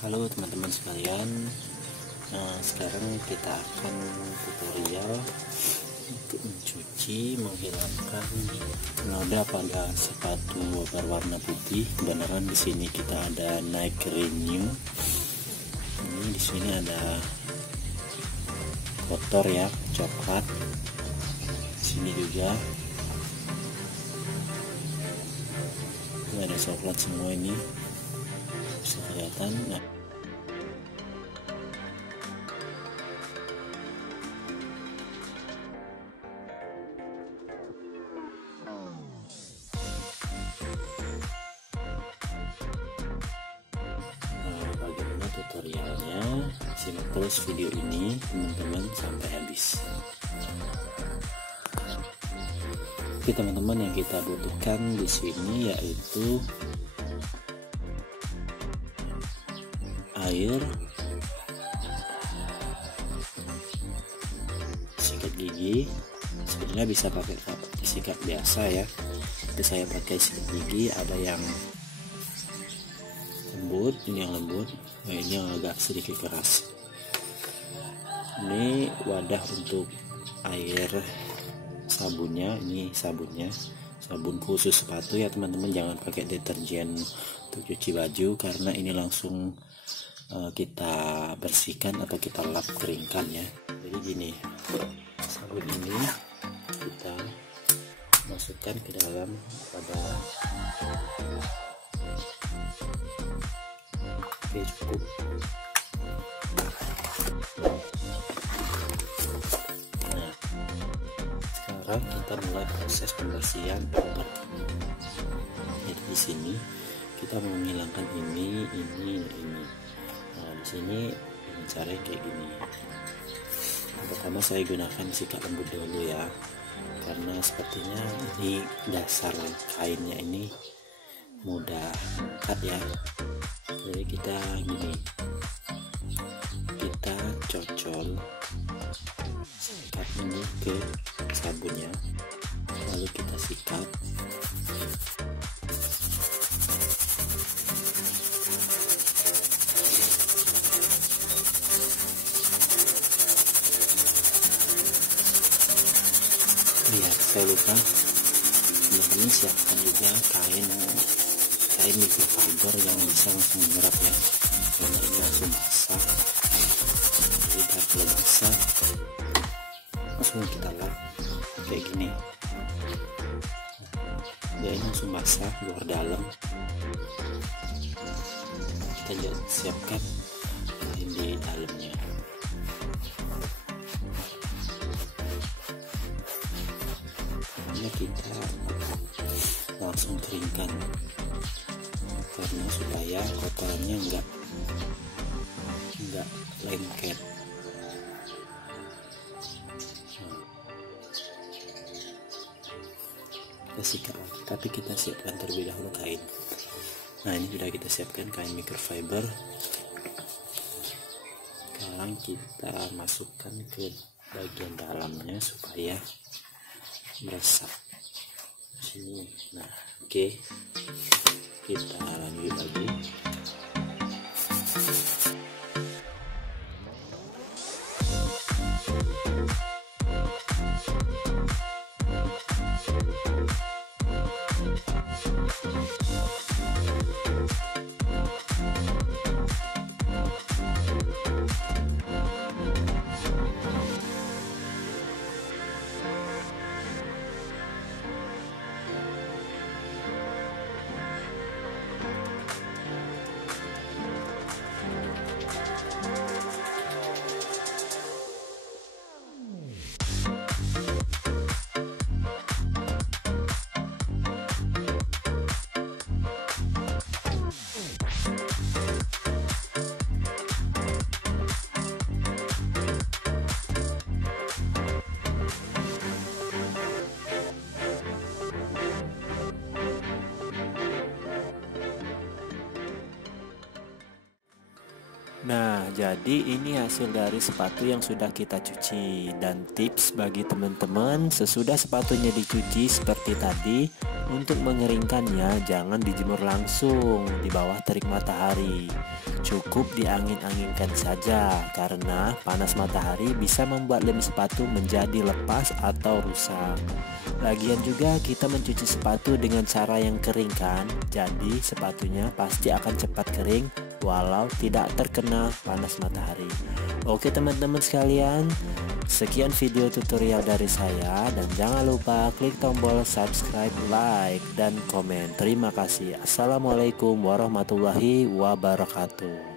Halo teman-teman sekalian, sekarang kita akan tutorial untuk mencuci, menghilangkan noda pada sepatu berwarna putih. Beneran di sini kita ada Nike Renew. Ini di sini ada kotor ya, coklat. Di sini juga ini ada coklat semua, ini bisa kelihatan. Nah, bagaimana tutorialnya? Simak terus video ini teman-teman sampai habis. Oke teman-teman, yang kita butuhkan di sini yaitu air, sikat gigi. Sebenarnya bisa pakai sikat biasa ya, tapi saya pakai sikat gigi. Ada yang lembut, ini yang lembut, nah ini yang agak sedikit keras. Ini wadah untuk air sabunnya. Ini sabunnya, sabun khusus sepatu ya teman-teman. Jangan pakai deterjen untuk cuci baju, karena ini langsung kita bersihkan atau kita lap keringkan ya. Jadi gini, sabun ini kita masukkan ke dalam wadah. Oke, cukup. Nah, sekarang kita mulai proses pembersihan outer. Jadi di sini kita mau menghilangkan ini. Nah, di sini dengan cara kayak gini. Pertama saya gunakan sikat lembut dulu ya, karena sepertinya di dasar kainnya ini mudah angkat ya. Jadi kita gini, kita cocol sikat ini ke sabunnya, lalu kita sikat. Lihat, saya lupa ini siapkan juga kain microfiber yang bisa langsung menyerap ya, karena ini langsung basah. Jadi kalau basah langsung kita lap kayak gini. Dia ini langsung basah luar dalam. Kita juga siapkan kain di dalamnya. Kita langsung keringkan, karena supaya kotorannya enggak lengket. Kita sikat, tapi kita siapkan terlebih dahulu kain. Nah, ini sudah kita siapkan kain microfiber. Sekarang kita masukkan ke bagian dalamnya supaya meresap sini. Nah, oke, kita lanjut lagi. Nah, jadi ini hasil dari sepatu yang sudah kita cuci. Dan tips bagi teman-teman, sesudah sepatunya dicuci seperti tadi, untuk mengeringkannya jangan dijemur langsung di bawah terik matahari. Cukup diangin-anginkan saja, karena panas matahari bisa membuat lem sepatu menjadi lepas atau rusak. Lagian juga kita mencuci sepatu dengan cara yang kering kan, jadi sepatunya pasti akan cepat kering walau tidak terkena panas matahari. Oke teman-teman sekalian, sekian video tutorial dari saya, dan jangan lupa klik tombol subscribe, like, dan komen. Terima kasih. Assalamualaikum warahmatullahi wabarakatuh.